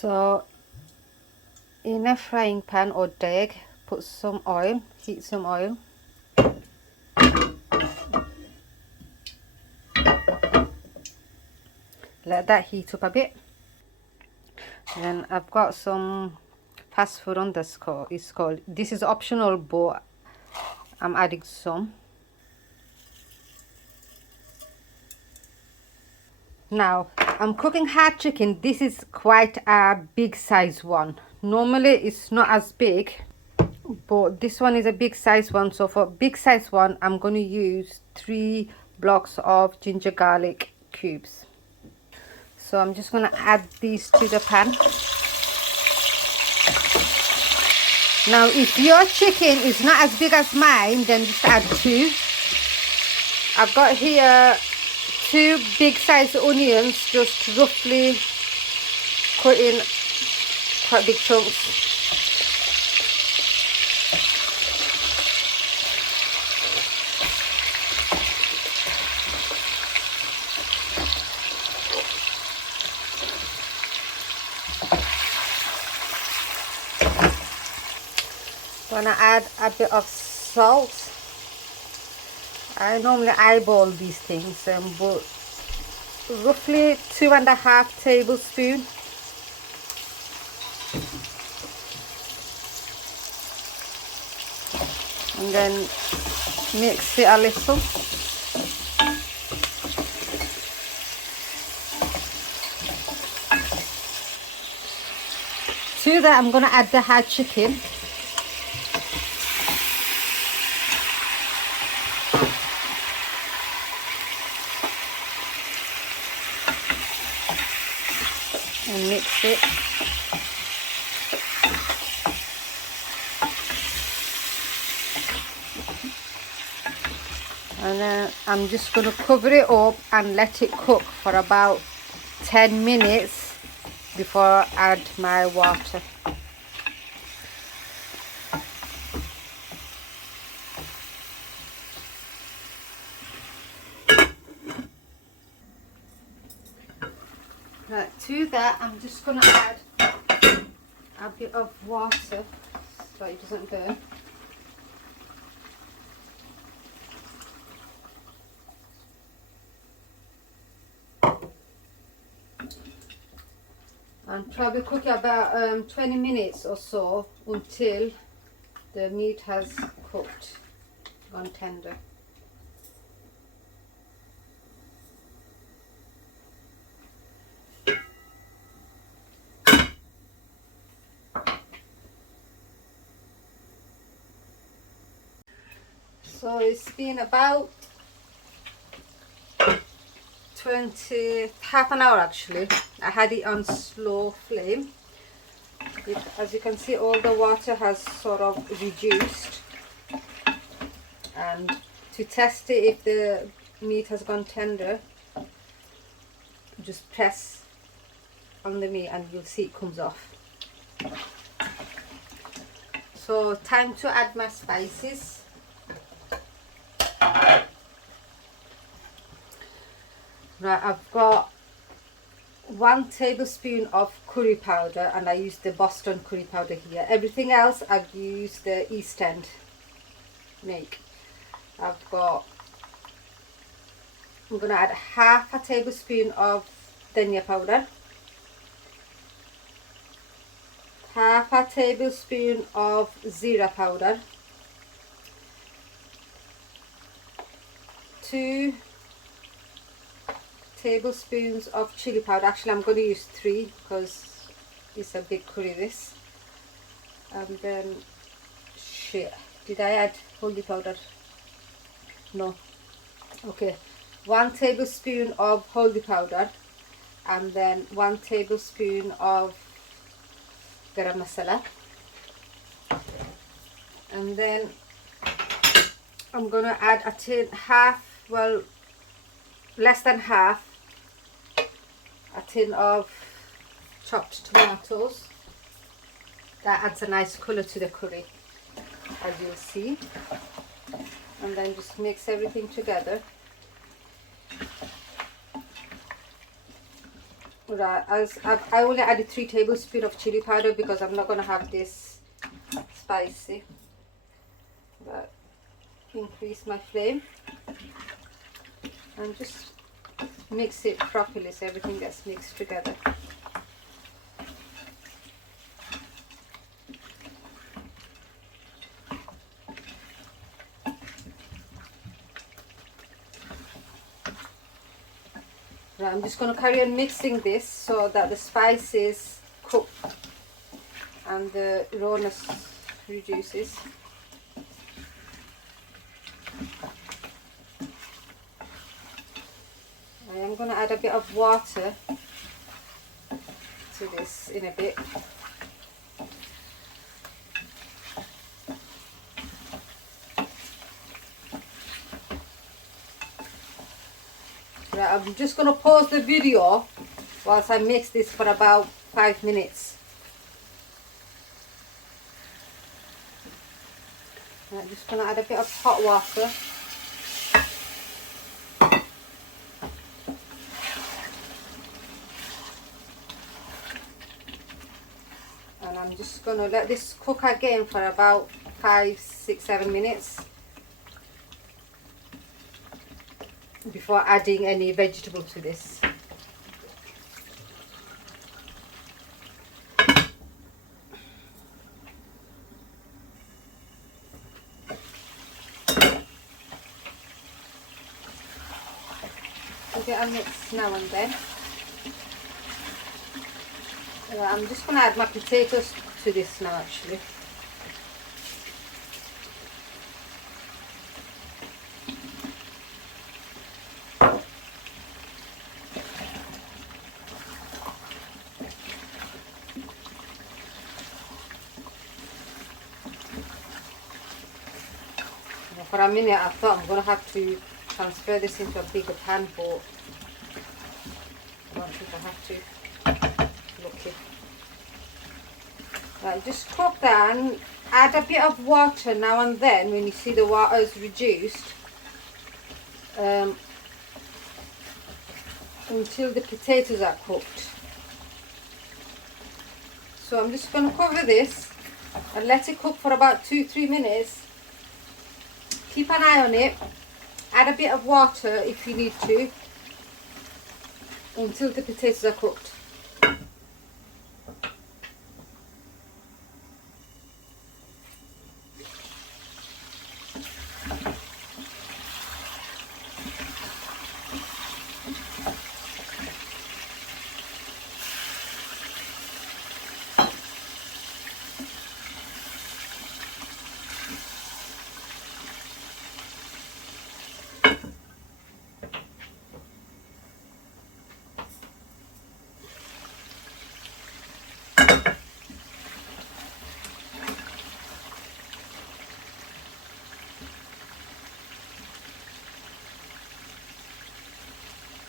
So in a frying pan or deg, put some oil, heat some oil. Let that heat up a bit. Then I've got some fast food underscore, it's called. This is optional, but I'm adding some. Now I'm cooking hard chicken. This is quite a big size one. Normally it's not as big, but this one is a big size one. So for big size one, I'm going to use 3 blocks of ginger garlic cubes. So I'm just going to add these to the pan. Now if your chicken is not as big as mine, then just add 2. I've got here 2 big size onions, just roughly cut in quite big chunks. Gonna add a bit of salt. I normally eyeball these things, but roughly 2.5 tablespoons. And then mix it a little. To that I'm gonna add the hard chicken. And mix it. And then I'm just going to cover it up and let it cook for about 10 minutes before I add my water. Right, to that I'm just going to add a bit of water so it doesn't burn. And probably cook it about 20 minutes or so until the meat has cooked, gone tender. So it's been about half an hour actually. I had it on slow flame. As you can see, all the water has sort of reduced. And to test it if the meat has gone tender, just press on the meat and you'll see it comes off. So time to add my spices. Right, I've got 1 tablespoon of curry powder, and I use the Boston curry powder here. Everything else I've used the East End make. I'm gonna add half a tablespoon of dhania powder, half a tablespoon of zira powder, 2 tablespoons of chili powder. Actually I'm going to use 3 because it's a big curry this. And then did I add haldi powder? No. Okay, 1 tablespoon of haldi powder, and then 1 tablespoon of garam masala. And then I'm going to add less than half a tin of chopped tomatoes. That adds a nice colour to the curry, as you'll see. And then just mix everything together. Right, I only added 3 tablespoons of chili powder because I'm not going to have this spicy. Right, increase my flame and just mix it properly so everything gets mixed together. Right, I'm just going to carry on mixing this so that the spices cook and the rawness reduces. I am going to add a bit of water to this in a bit. Right, I'm just going to pause the video whilst I mix this for about 5 minutes. I'm just going to add a bit of hot water. And I'm just going to let this cook again for about 5, 6, 7 minutes before adding any vegetable to this. Okay, I'll mix now and then. I'm just going to add my potatoes to this now actually. For a minute I thought I'm going to have to transfer this into a bigger pan, but I don't think I have to. Lucky. Right, just cook that and add a bit of water now and then when you see the water is reduced, until the potatoes are cooked. So I'm just going to cover this and let it cook for about 2-3 minutes. Keep an eye on it, add a bit of water if you need to, until the potatoes are cooked.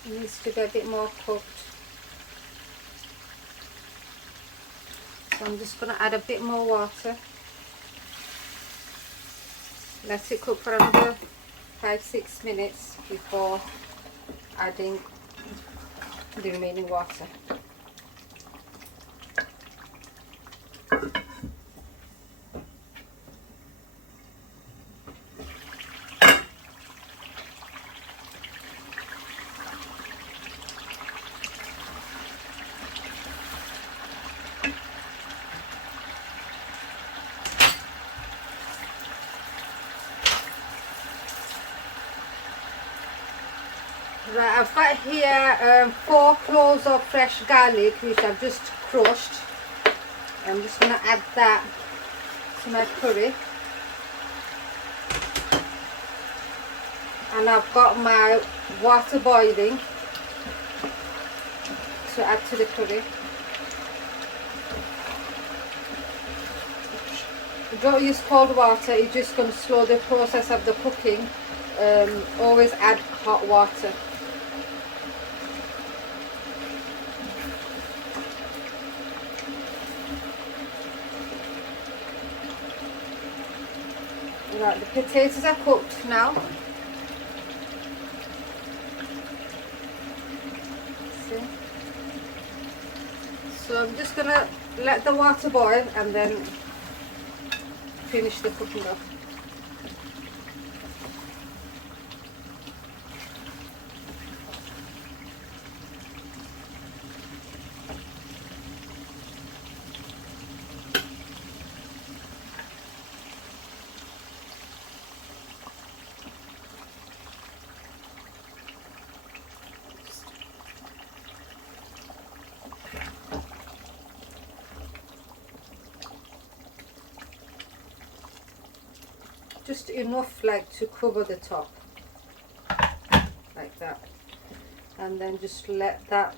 It needs to be a bit more cooked. So I'm just going to add a bit more water. Let it cook for another 5-6 minutes before adding the remaining water. Right, I've got here 4 cloves of fresh garlic which I've just crushed. I'm just going to add that to my curry. And I've got my water boiling to add to the curry. Don't use cold water, it's just going to slow the process of the cooking. Always add hot water. Right, the potatoes are cooked now. See? I'm just gonna let the water boil and then finish the cooking off. Just enough like to cover the top, like that, and then just let that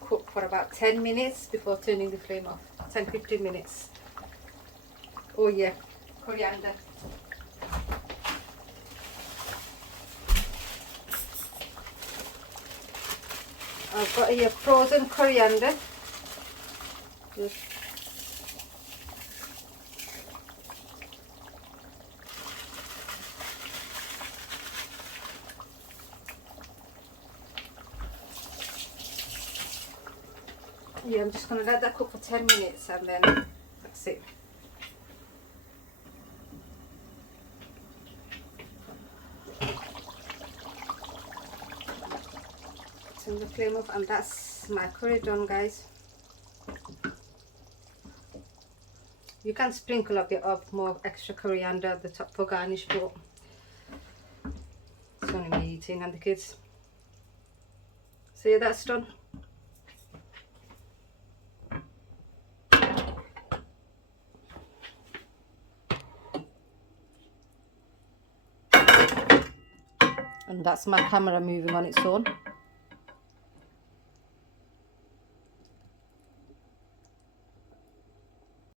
cook for about 10 minutes before turning the flame off. 10-15 minutes. Oh yeah, coriander. I've got here frozen coriander. Just yeah, I'm just going to let that cook for 10 minutes and then that's it. Turn the flame off, and that's my curry done, guys. You can sprinkle a bit of more extra coriander at the top for garnish, but it's only me eating and the kids. So yeah, that's done. And that's my camera moving on its own.